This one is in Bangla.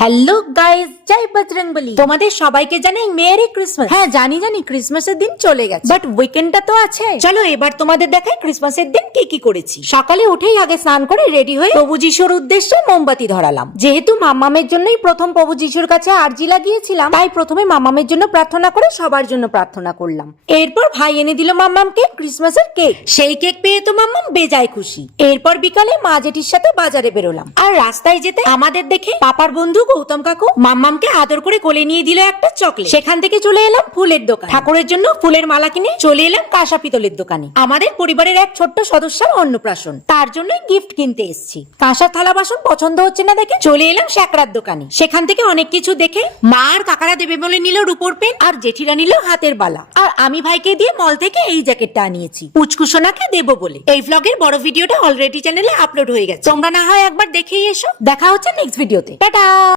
হ্যালো গাইস, জয় বজরংবলী। তোমাদের সবাইকে জানাই মেরি ক্রিসমাস। হ্যাঁ জানি ক্রিসমাসের দিন চলে গেছে, বাট উইকেন্ডটা তো আছে। চলো এবার তোমাদের দেখাই ক্রিসমাসের দিন কি কি করেছি। সকালে উঠেই আগে স্নান করে রেডি হয়ে প্রভু যিশুর উদ্দেশ্যে মোমবাতি ধরালাম। যেহেতু মাম্মামের জন্যই প্রথম প্রভু যিশুর কাছে আরজি লাগিয়েছিলাম, তাই প্রথমে মাম্মামের জন্য প্রার্থনা করে সবার জন্য প্রার্থনা করলাম। এরপর ভাই এনে দিল মাম্মামকে ক্রিসমাসের কেক। সেই কেক পেয়ে তো মাম্মাম বেজায় খুশি। এরপর বিকালে মা জেঠির সাথে বাজারে বেরোলাম। আর রাস্তায় যেতে আমাদের দেখে পাপার বন্ধু গৌতম কাকু মাম্মামকে আদর করে কোলে নিয়ে দিল একটা চকলেট। সেখান থেকে চলে এলাম ফুলের দোকান। ঠাকুরের জন্য ফুলের মালা কিনে চলে এলাম কাঁসা পিতলের দোকানে। আমাদের পরিবারের এক ছোট্ট সদস্যের অন্নপ্রাশন, তার জন্য গিফট কিনতে এসেছি। কাঁসার থালা বাসন পছন্দ হচ্ছে না দেখে চলে এলাম শ্যাকরার দোকানে। সেখান থেকে অনেক কিছু দেখে মা আর কাকারা দেবে বলে নিল রূপোর পেন, আর জেঠিরা নিল হাতের বালা, আর আমি ভাইকে দিয়ে মল থেকে এই জ্যাকেটটা আনিয়েছি পুচকুসোনাকে দেবো বলে। এই ভ্লগের বড় ভিডিওটা অলরেডি চ্যানেলে আপলোড হয়ে গেছে, তোমরা না হয় একবার দেখেই এসো। দেখা হচ্ছে নেক্সট ভিডিওতে, টাটা।